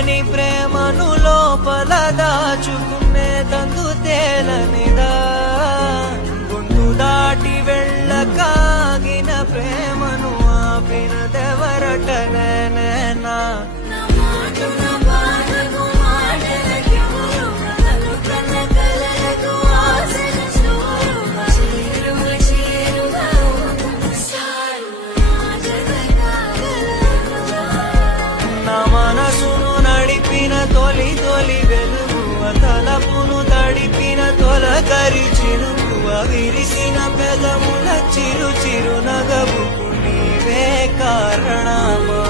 లేని ప్రేమను లోపల దాచుకునే తందు తేలనిదా గుండు దాటి వెళ్ళకాగిన ప్రేమను ఆపినదెవరటనేనా మనసును నడిపిన తొలి తొలి వెలుగువ తలపును తడిపిన తొలకరి చిరుకువ విరిసిన పెదముల చిరు చిరు నగవుకు నీవే కారణమా